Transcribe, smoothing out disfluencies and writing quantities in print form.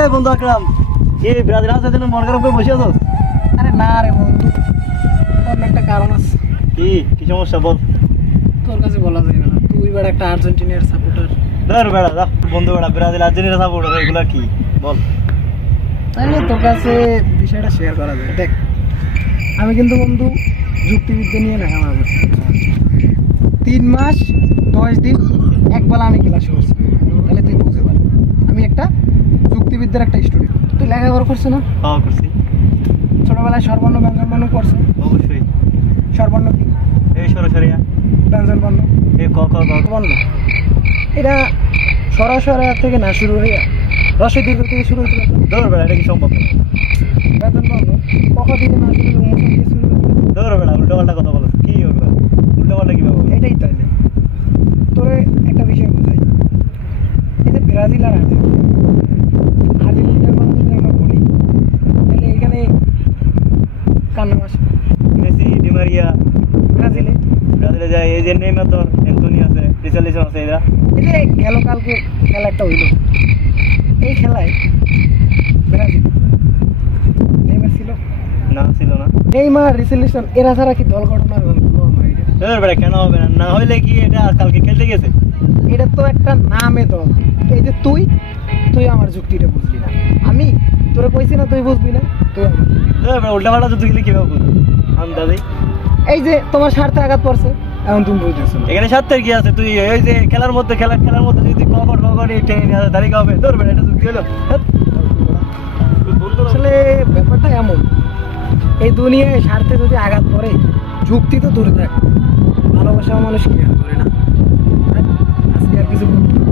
রে বন্ধু আকরাম, এই ব্রাজিল আছে যেন মন খারাপ করে বসে আছো? আরে না রে বন্ধু, অন্য একটা কারণ আছে। কি কি সমস্যা বল? তোর কাছে বলা যাবে না, তুই এবার একটা আর্জেন্টিনার সাপোর্টার। ধর বেড়া যা বন্ধু, বেড়া ব্রাজিল আর্জেন্টিনা সাপোর্টার এগুলা কি বল? তাইলে তোর কাছে বিষয়টা শেয়ার করা যায়। দেখ, আমি কিন্তু বন্ধু যুক্তিবিদ্যা নিয়ে লেখাপড়া করছি। 3 মাস 10 দিন একবেলা আমি ক্লাস করছি, তাহলে তুই বুঝতে পার আমি একটা যুক্তিবিদ্যার একটা স্টুডেন্ট। তুই লেখাপড়া করছো না? হ্যাঁ করছি। ছোটবেলায় স্বরবর্ণ ব্যঞ্জন বর্ণ করছো? অবশ্যই। স্বরবর্ণ কি? এই সরাসরিয়া ব্যঞ্জন বর্ণ, এই ক খ গ বর্ণ। এটা সরাসরি থেকে না শুরু হয়ে রসে দীর্ঘ থেকে শুরু হতে পারতো। ধর বেড়া, এটা কি সম্ভব না? ব্যঞ্জন বর্ণ কখ থেকে না শুরু হয়ে মুখ দিয়ে শুরু হতে পারতো। ধর বেড়া, উল্টো পাল্টা কথা বলো কি ওগুলা? উল্টো পাল্টা কি বলবো? এটাই তাইলে তোরে একটা বিষয় বোঝাই। এই যে ব্রাজিল আর আর্জেন্টিনার কথা যদি আমরা বলি, তাহলে এখানে কার নাম আসে? Messi, Di Maria. ব্রাজিলে ব্রাজিলে যায় এই যে নেইমার, তোর অ্যান্থনি আছে, রিচার্লিসন আছে, এরা। এই যে গেল কালকে খেলা একটা হইল, এই খেলায় ব্রাজিল নেইমার ছিল না ছিল না। নেইমার রিচার্লিসন এরা ছাড়া কি দল গঠন হবে? ধর বেড়া, কেন হবে না? না হইলে কি এটা কালকে খেলতে গেছে? এটা তো একটা নামে দল। এই যে তুই আমার যুক্তিটা বুঝলি না, আমি তোরে কইছি না তুই বুঝবি না, তুই আমার ধর বেড়া, উল্টা পাল্টা যুদ্ধ খেলে কিভাবে বুঝবো? আন্দাজি। এই যে তোমার স্বার্থে আঘাত পড়ছে, এখন তুমি বুঝতেছো না। এখানে সাতের কি আছে? তুই ওই যে খেলার মধ্যে খেলার মধ্যে যদি কখন টেনে নিয়ে আসে তারিখ হবে? ধর বেড়া, এটা যুক্তি হলো? ধ্যাৎ। আসলে ব্যাপারটা এমন, এই দুনিয়ায় স্বার্থে যদি আঘাত পড়ে, যুক্তি তো দূরে থাক, ভালোবাসা মানুষ কি আর করে না। আজকে আর কিছু বলবো না।